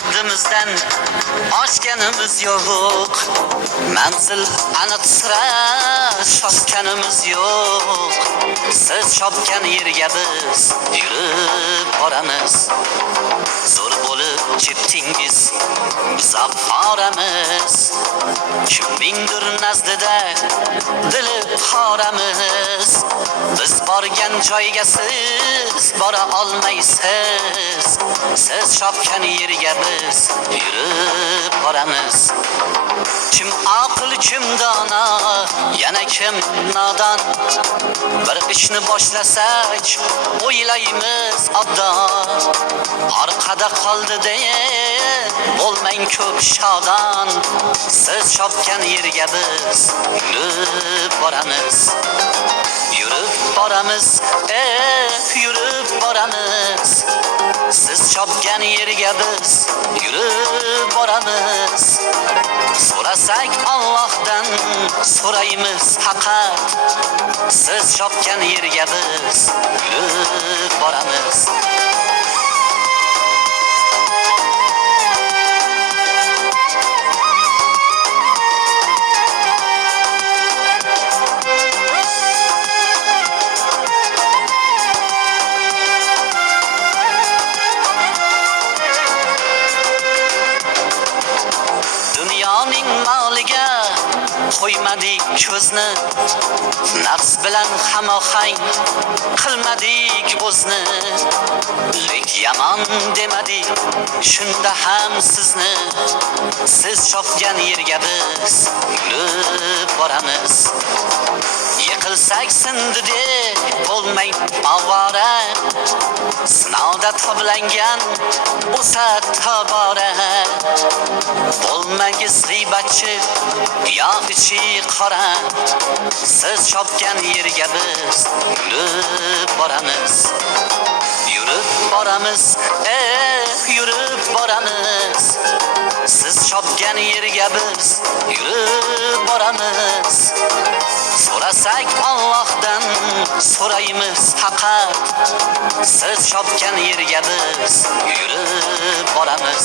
haddimizdan oshganimiz yo'q. Manzil aniq sira shoshganimiz yo'q. Siz chopgan yerga biz yurib boramiz. Zo'r bo'lib chiptingiz biz afforamiz. Kimningdir nazdida dili xoramiz. Biz borgan joyga siz bora olmaysiz. Siz chopgan yerga biz yurib boramiz. Kim aql, kim dono, yana kim nodon. Bir ishni boshlasak o'ylaymiz obdon. Orqada qoldi deb bo'lmang ko'p shodon. Siz chopgan yerga biz yurib boramiz. Yurib boramiz, yurib boramiz. Siz chopgan yerga biz yurib boramiz. So'rasak Allohdan so'raymiz faqat. Siz chopgan yerga biz yurib boramiz. Dunyoning moliga qo'ymadik ko'zni, nafs bilan hamohang qilmadik o'zni. Lek yomon demadik shunda ham sizni. Siz chopgan yerga biz yurib boramiz. Yiqilsak sindi deb bo'lmang avvora. Sinovda toblangan o'sa tobora. Bo'lmangiz g'iybatchi yo ichi qora. Siz chopgan yerga biz yurib boramiz. Yurib boramiz, yurib boramiz. Siz chopgan yerga biz yurib boramiz. So'rasak Allohdan so'raymiz faqat. Siz chopgan yerga biz yurib boramiz.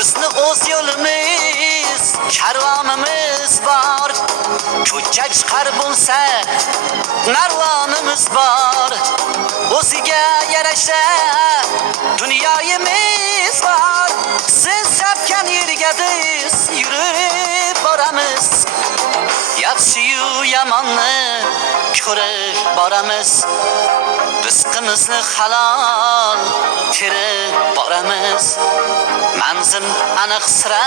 Bizni o'z yo'limiz, karvonimiz bor. Ko'cha chiqar bo'lsa, narvonimiz bor. O'ziga yarasha dunyoyimiz bor. Siz chopgan yerga biz yurib boramiz. Yaxshi-yu yomonni ko'rib boramiz. Rizqimizni halol terib boramiz. Manzil aniq sira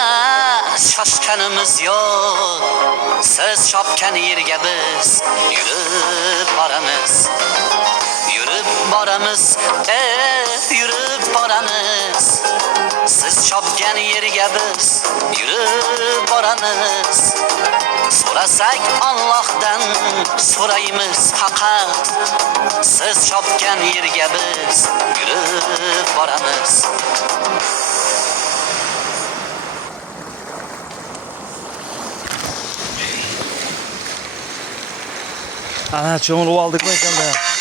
shoshganimiz yo'q. Siz chopgan yerga biz yurib boramiz. Yurib boramiz, yurib boramiz. Siz chopgan yerga biz yurib boramiz. So'rasak Allohdan so'raymiz faqat. Siz chopgan yerga biz yurib boramiz. Ana cho'ng'ib oldikmi ekanda?